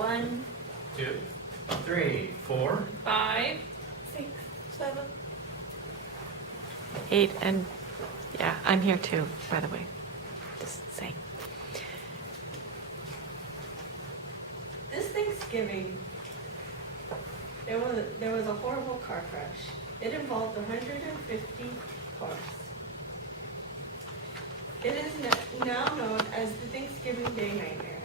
1, 2, 3, 4, 5, 6, 7. 8, and yeah, I'm here too, by the way. Just saying. This Thanksgiving, there was a horrible car crash. It involved 150 cars. It is now known as the Thanksgiving Day Nightmare.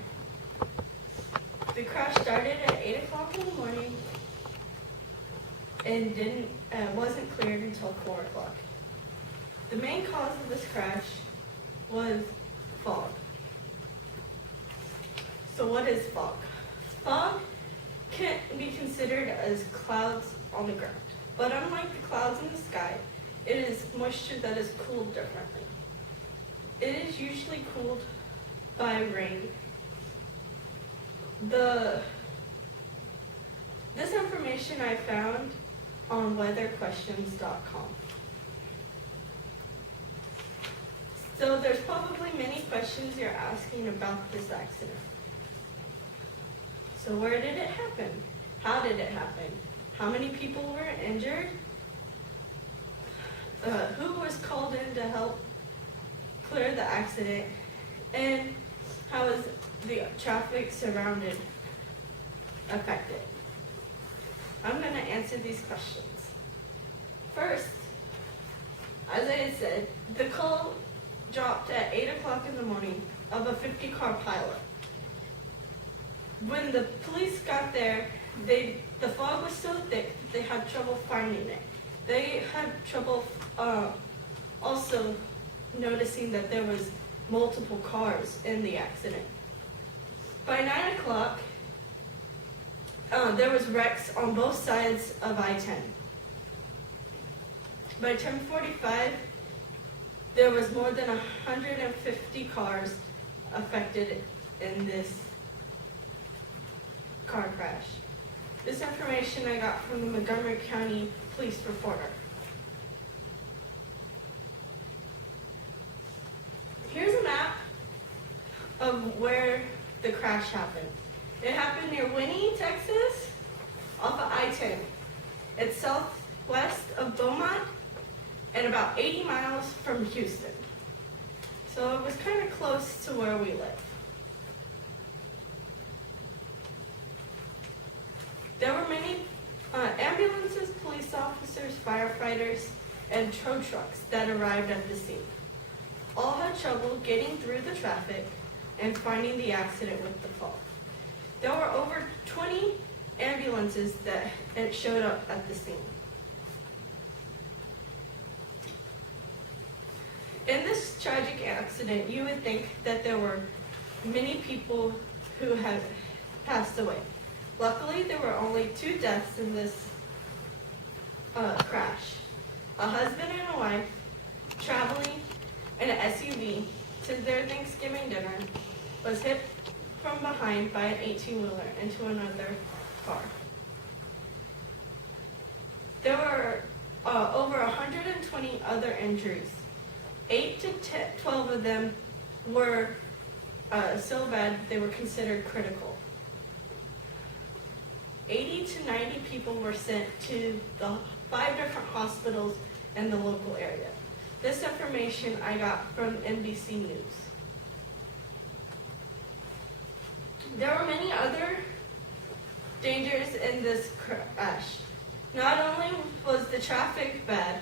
The crash started at 8 o'clock in the morning and wasn't cleared until 4 o'clock. The main cause of this crash was fog. So what is fog? Fog can be considered as clouds on the ground, but unlike the clouds in the sky, it is moisture that is cooled differently. It is usually cooled by rain. This information I found on weatherquestions.com. So there's probably many questions you're asking about this accident. So where did it happen? How did it happen? How many people were injured? Who was called in to help clear the accident? And how is the traffic surrounded affected? I'm going to answer these questions. First, as I had said, the call dropped at 8 o'clock in the morning of a 50-car pileup. When the police got there, the fog was so thick that they had trouble finding it. They had trouble also noticing that there was multiple cars in the accident. By 9 o'clock, there was wrecks on both sides of I-10. By 10:45, there was more than 150 cars affected in this car crash. This information I got from the Montgomery County Police reporter. Here's a map of where the crash happened. It happened near Winnie, Texas, off of I-10. It's southwest of Beaumont and about 80 miles from Houston. So it was kind of close to where we live. There were many ambulances, police officers, firefighters, and tow trucks that arrived at the scene. All had trouble getting through the traffic and finding the accident with the fog. There were over 20 ambulances that showed up at the scene. In this tragic accident, you would think that there were many people who had passed away. Luckily, there were only 2 deaths in this crash. A husband and a wife traveling in an SUV to their Thanksgiving dinner was hit from behind by an 18-wheeler into another car. There were over 120 other injuries. 8 to 12 of them were so bad they were considered critical. 80 to 90 people were sent to the 5 different hospitals in the local area. This information I got from NBC News. There were many other dangers in this crash. Not only was the traffic bad,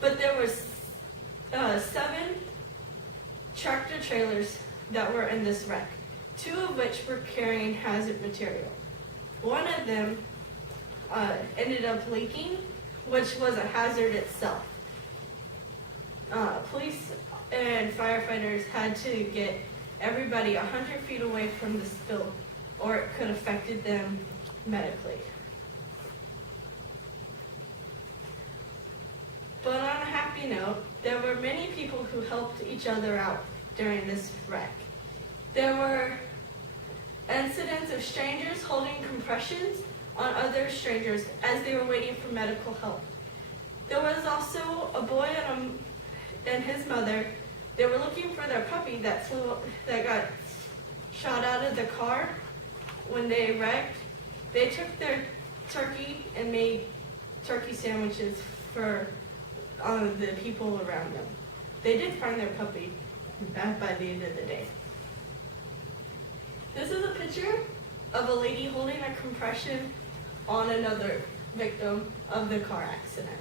but there were 7 tractor trailers that were in this wreck, 2 of which were carrying hazard material. One of them ended up leaking, which was a hazard itself. Police and firefighters had to get everybody 100 feet away from the spill, or it could have affected them medically. But on a happy note, there were many people who helped each other out during this wreck. There were incidents of strangers holding compressions on other strangers as they were waiting for medical help. There was also a boy and his mother. They were looking for their puppy that got shot out of the car when when they wrecked, they took their turkey and made turkey sandwiches for the people around them. They did find their puppy by the end of the day. This is a picture of a lady holding a compression on another victim of the car accident.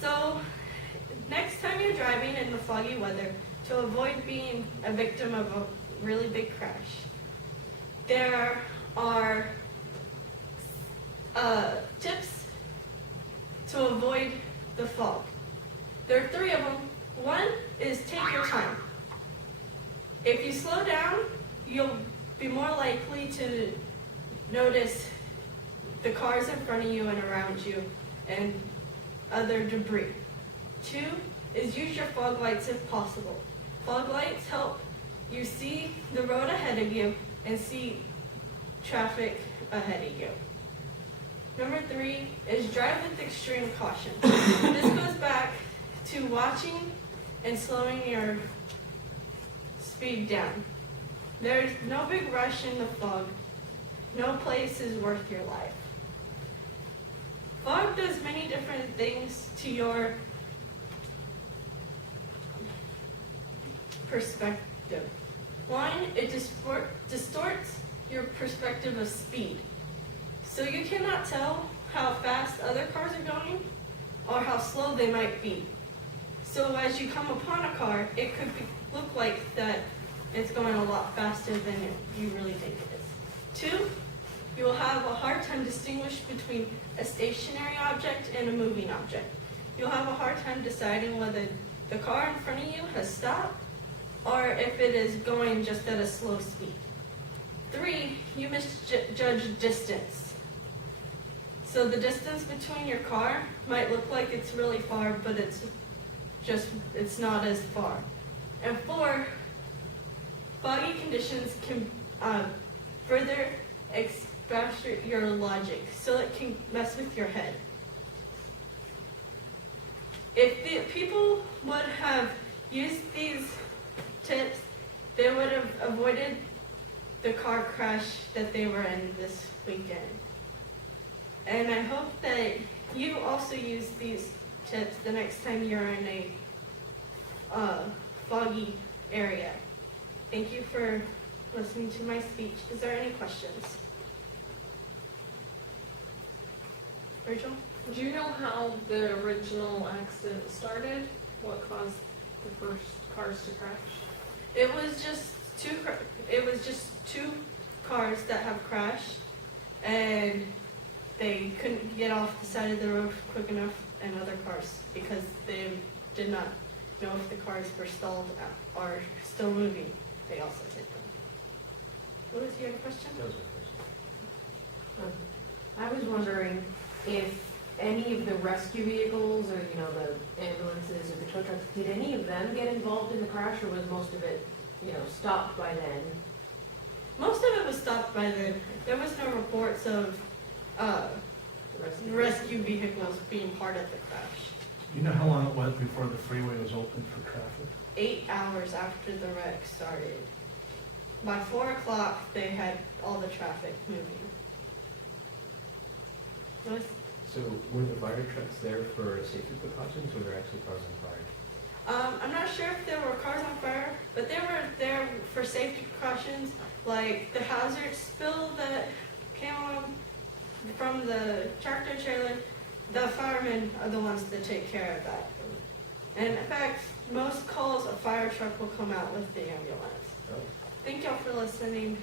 So, next time you're driving in the foggy weather, to avoid being a victim of a really big crash, there are tips to avoid the fog. There are 3 of them. One is take your time. If you slow down, you'll be more likely to notice the cars in front of you and around you and other debris. 2 is use your fog lights if possible. Fog lights help you see the road ahead of you and see traffic ahead of you. Number 3 is drive with extreme caution. This goes back to watching and slowing your speed down. There's no big rush in the fog. No place is worth your life. Fog does many different things to your perspective. 1, it distorts your perspective of speed. So you cannot tell how fast other cars are going or how slow they might be. So as you come upon a car, it could look like that it's going a lot faster than you really think it is. 2, you will have a hard time distinguishing between a stationary object and a moving object. You'll have a hard time deciding whether the car in front of you has stopped or if it is going just at a slow speed. 3, you misjudge distance. So the distance between your car might look like it's really far, but it's not as far. And 4, foggy conditions can further expand your logic, so it can mess with your head. If the people would have used these tips, they would have avoided the car crash that they were in this weekend. And I hope that you also use these tips the next time you're in a foggy area. Thank you for listening to my speech. Is there any questions? Rachel? Do you know how the original accident started? What caused the first cars to crash? It was just two cars that have crashed, and they couldn't get off the side of the road quick enough, and other cars, because they did not know if the cars were stalled or still moving. They also hit them. Louis, you have a question? That was my question. I was wondering if any of the rescue vehicles or, the ambulances or the tow trucks, did any of them get involved in the crash, or was most of it, stopped by then? Most of it was stopped by then. There was no reports of rescue vehicles being part of the crash. You know how long it was before the freeway was open for traffic? 8 hours after the wreck started. By 4 o'clock, they had all the traffic moving. Louis? So were the fire trucks there for safety precautions, or were there actually cars on fire? I'm not sure if there were cars on fire, but they were there for safety precautions, like the hazard spill that came on from the tractor trailer. The firemen are the ones that take care of that. And in fact, most calls, a fire truck will come out with the ambulance. Oh. Thank y'all for listening,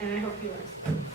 and I hope you listen.